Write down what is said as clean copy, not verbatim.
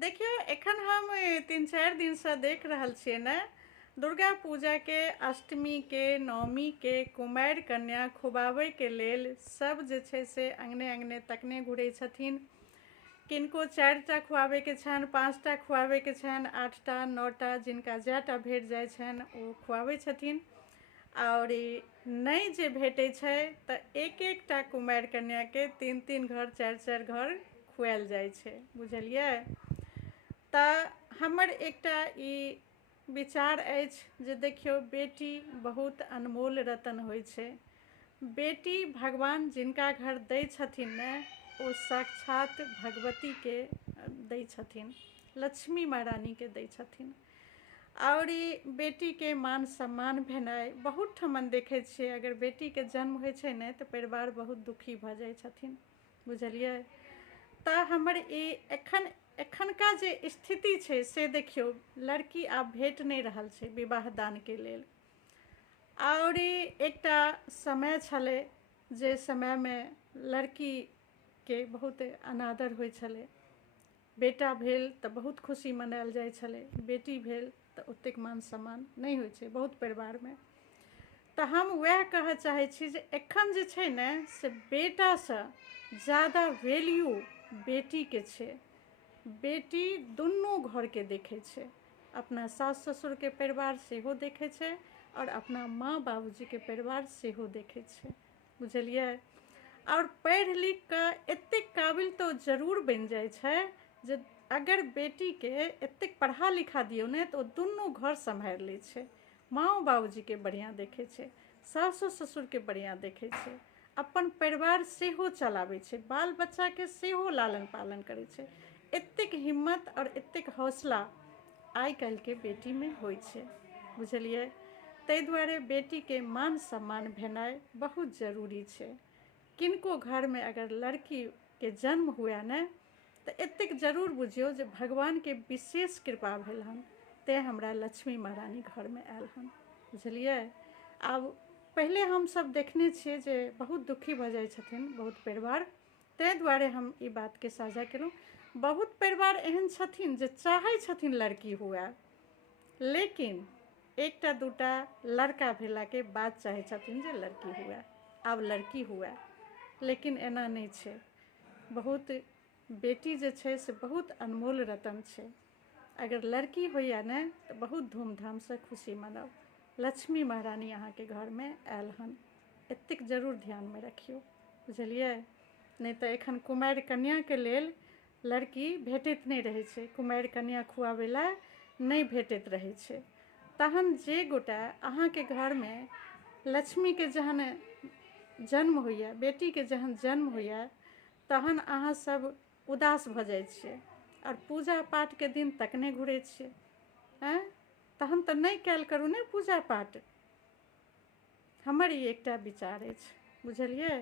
देखियो एखन हम 3-4 दिन से देख रहल छियै ने, दुर्गा पूजा के, अष्टमी के, नवमी के, कुमारि कन्या खुआबै के लेल सब जे छै से अंगने अंगने तकने घुरै छथिन। किनको 4टा खुआबै के छनि, 5टा खुआबै के छनि, 8टा 9टा जिनका जएटा भेट जाइ छनि ओ खुआबै छथिन। और नहीं जे भेटै छै तऽ एक एकटा कुमारि कन्या के 3-3 घर 4-4 घर खुआएल जाइ छै, बुझलियै। तऽ हमर एकटा ई विचार अछि जे देखियौ, बेटी बहुत अनमोल रतन होइ छै। बेटी भगवान जिनका घर दै छथिन ने, ओ साक्षात भगवती के दै छथिन, लक्ष्मी महारानी के दै छथिन। और ई बेटी के मान सम्मान भेनाइ बहुत ठमन देखै छियै, अगर बेटी के जन्म होइ छै ने तऽ परिवार बहुत दुखी भऽ जाइ छथिन, बुझलियै। तऽ हमर ई एखनका जे स्थिति छै से देखियौ, लड़की आब भेट नहीं रहल छै विवाह दान के लेल। और एकटा समय छलै जे समय में लड़की के बहुत अनादर होइ छलै। बेटा भेल तऽ बहुत खुशी मनायल जाइ छलै, बेटी भेल तऽ ओतेक मान सम्मान नहीं होइ छै बहुत परिवार में। तऽ हम वएह कहऽ चाहै छी जे एखन जे छै ने से बेटा से ज़्यादा वैल्यू बेटी के छै। बेटी दुनू घर के देखे छै, अपना सास ससुर के परिवार सेहो देखे छै और अपना माँ बाबूजी के परिवार सेहो देखे छै, बुझलियै। और पढ़ि लिख कऽ एतेक काबिल तो जरूर बनि जाइ छै जे अगर बेटी के एतेक पढ़ा लिखा दियौ ने तऽ ओ दुनू घर सम्हारि लै छै, माँ बाबूजी के बढ़िया देखे छै, सासो ससुर के बढ़िया देखे छै, अपन परिवार सेहो चलाबै छै, बाल बच्चा के सेहो लालन पालन करै छै। एतेक हिम्मत और एतेक हौसला आइ काल्हि के बेटी में होइ छै, बुझलियै। ताहि दुआरे बेटी के मान सम्मान भेनाइ बहुत जरूरी छै। किनको घर में अगर लड़की के जन्म हुए ने तऽ एतेक जरूर बुझियौ जे भगवान के विशेष कृपा भेल हन, तेँ हमरा लक्ष्मी महारानी घर में आयल हन, बुझलियै। आब पहिले हम सब देखने छियै जे बहुत दुखी भऽ जाइ छथिन बहुत परिवार, ताहि दुआरे हम ई बात के साझा केलहुँ। बहुत परिवार एहन छथिन जे चाहै छथिन लड़की हुए, लेकिन एकटा दूटा लड़का भेला के बाद चाहै छथिन जे लड़की हुए, आब लड़की हुए, लेकिन एना नहीं छै। बहुत बेटी जे छै से बहुत अनमोल रतन छै। अगर लड़की होइए ने तऽ बहुत धूमधाम से खुशी मनाउ, लक्ष्मी महारानी अहाँ के घर में आयल हन, एतेक जरूर ध्यान में रखियौ, बुझलियै। नहीं तऽ एखन कुमारि कन्या के लेल लड़की भेटैत नहीं रहै छै, कुमारि कन्या खुआबै लए नहीं भेटैत रहै छै। तहन जे गोटा अहाँ के घर में लक्ष्मी के जहन जन्म होइए, बेटी के जहन जन्म होइए, तहन अहाँ सब उदास भऽ जाइ छियै और पूजा पाठ के दिन तकने घुरै छियै। तहन तऽ नहीं कयल करू ने पूजा पाठ। हमर ई एकटा विचार अछि, बुझलियै।